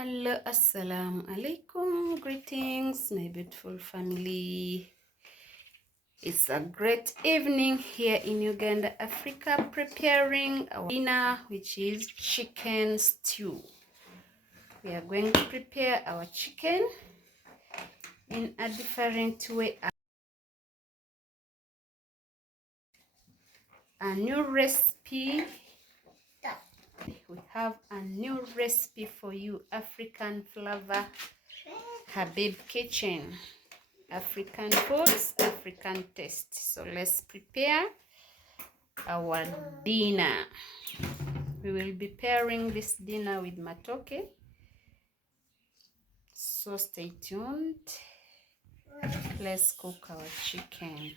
Hello, assalamu alaikum. Greetings, my beautiful family. It's a great evening here in Uganda, Africa, preparing our dinner, which is chicken stew. We are going to prepare our chicken in a different way. A new recipe. We have a new recipe for you, African flavor, Habib Kitchen. African foods, African taste. So let's prepare our dinner. We will be pairing this dinner with matoke. So stay tuned. Let's cook our chicken.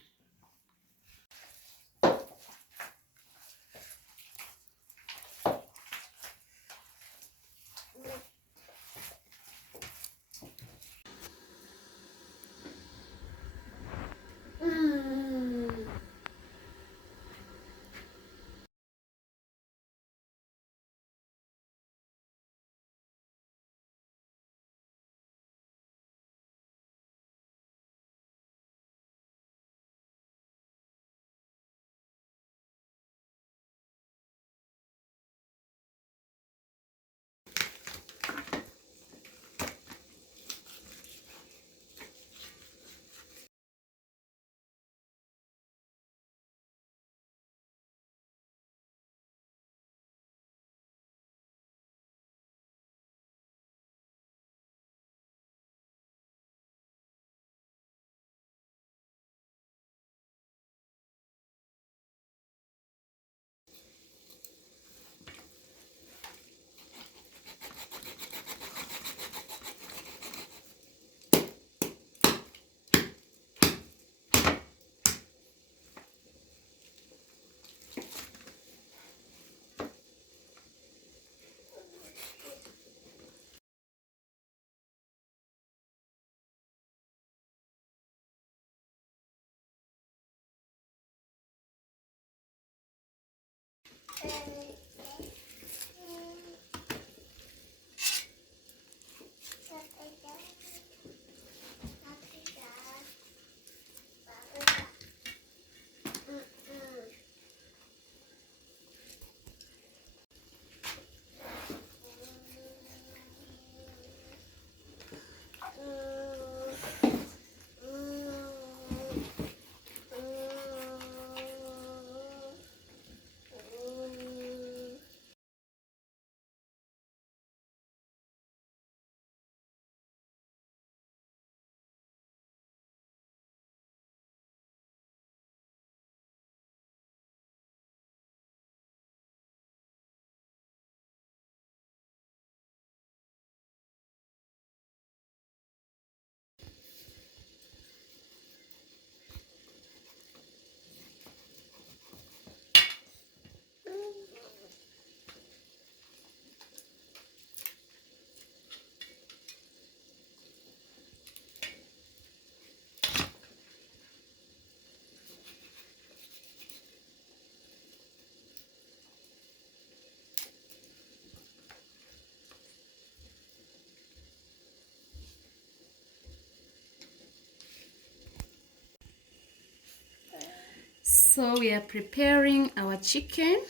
So we are preparing our chicken.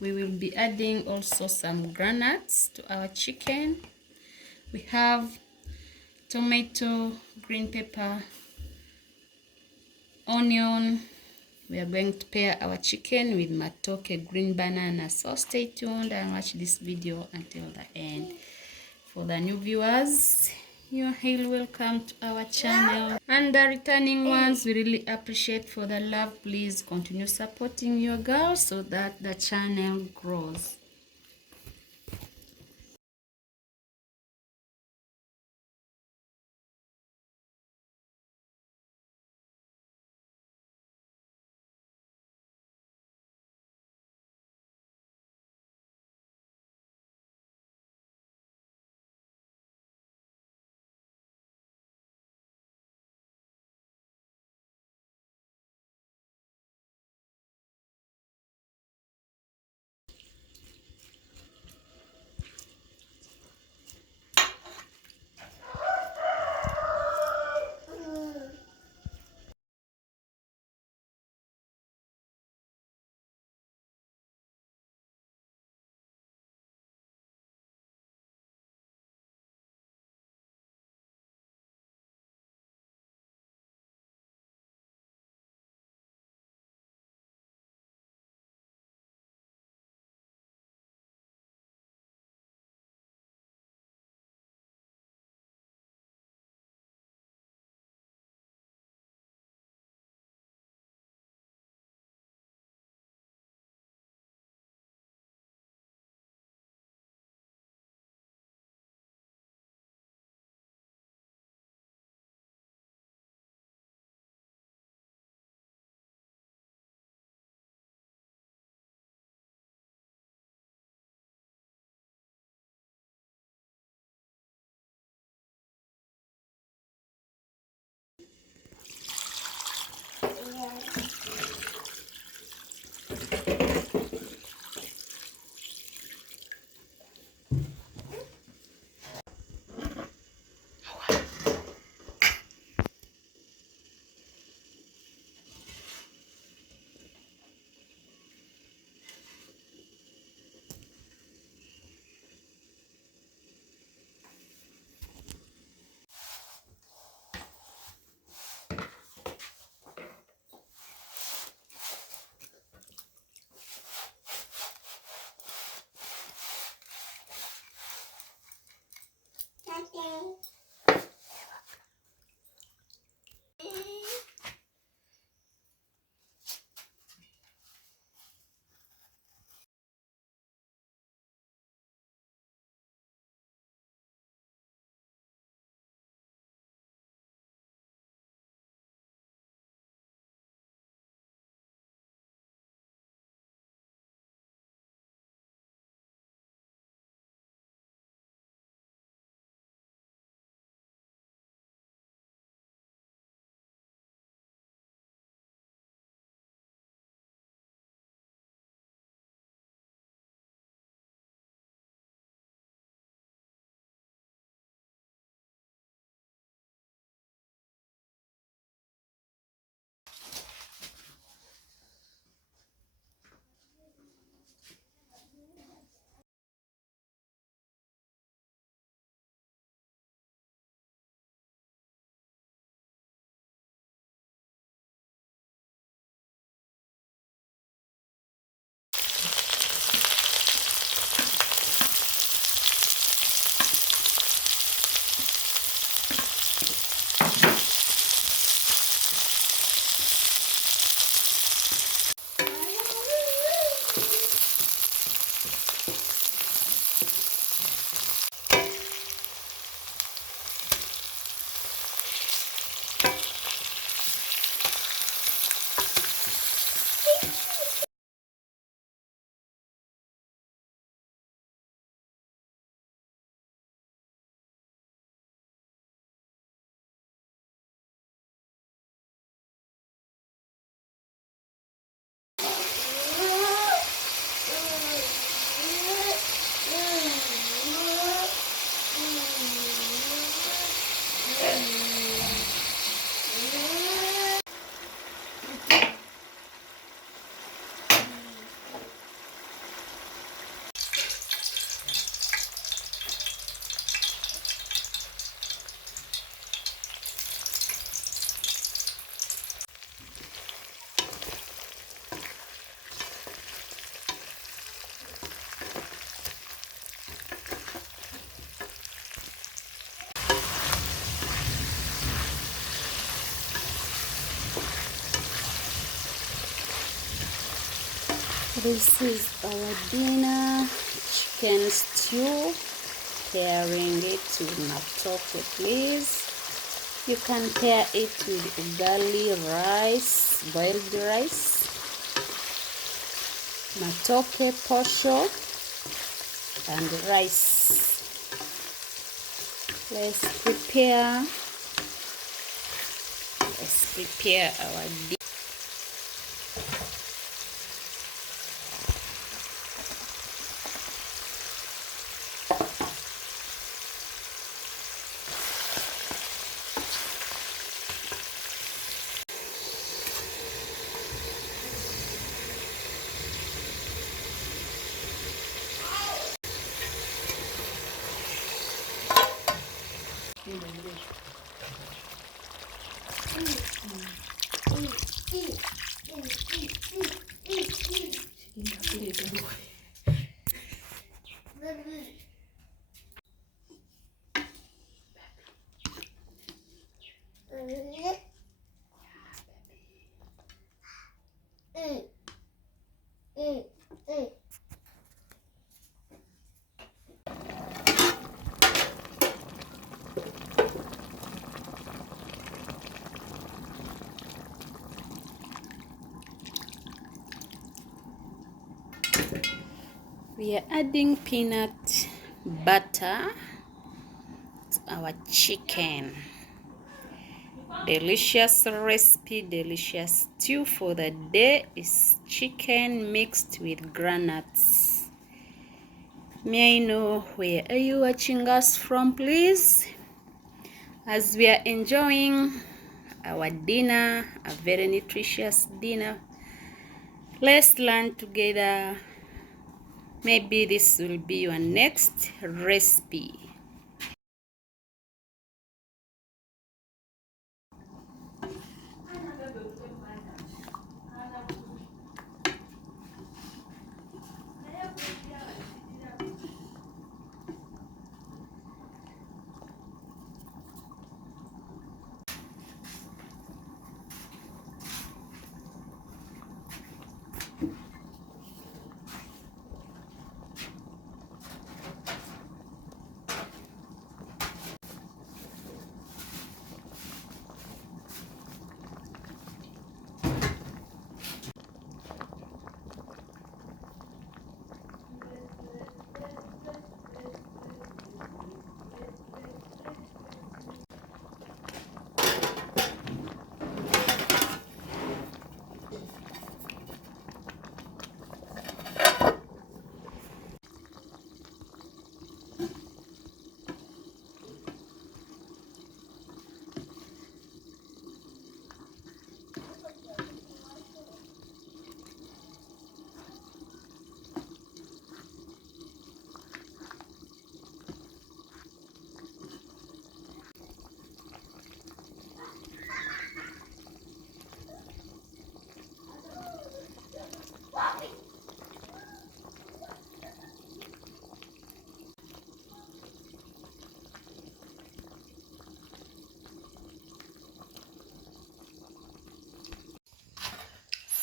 We will be adding also some groundnuts to our chicken. We have tomato, green pepper, onion. We are going to pair our chicken with matoke, green banana. So stay tuned and watch this video until the end. For the new viewers, you're highly welcome to our channel, and the returning ones, we really appreciate for the love. Please continue supporting your girl so that the channel grows. This is our dinner chicken stew. Pairing it with matoke, please. You can pair it with ugali rice, boiled rice, matoke, posho, and rice. Let's prepare our dinner. We are adding peanut butter to our chicken. Delicious recipe, delicious stew for the day is chicken mixed with groundnuts. May I know where are you watching us from, please? As we are enjoying our dinner, a very nutritious dinner, let's learn together. Maybe this will be your next recipe.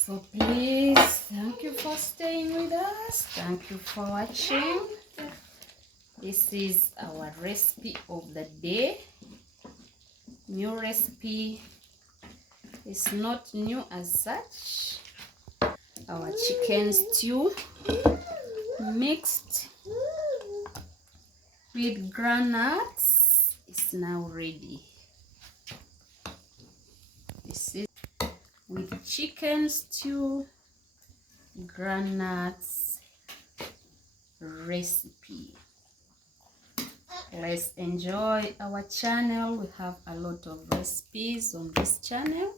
So please, thank you for staying with us. Thank you for watching. This is our recipe of the day. New recipe is not new as such. Our chicken stew mixed with groundnuts is now ready. This is with chicken stew groundnuts recipe. Let's enjoy our channel. We have a lot of recipes on this channel,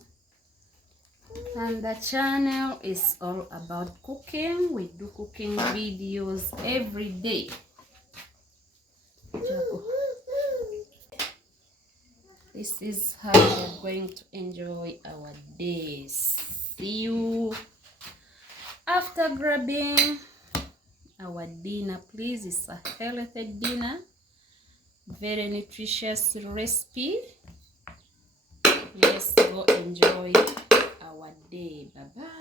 and the channel is all about cooking. We do cooking videos every day. This is how we're going to enjoy our days. See you after grabbing our dinner, please. It's a healthy dinner, very nutritious recipe. Let's go enjoy our day. Bye bye.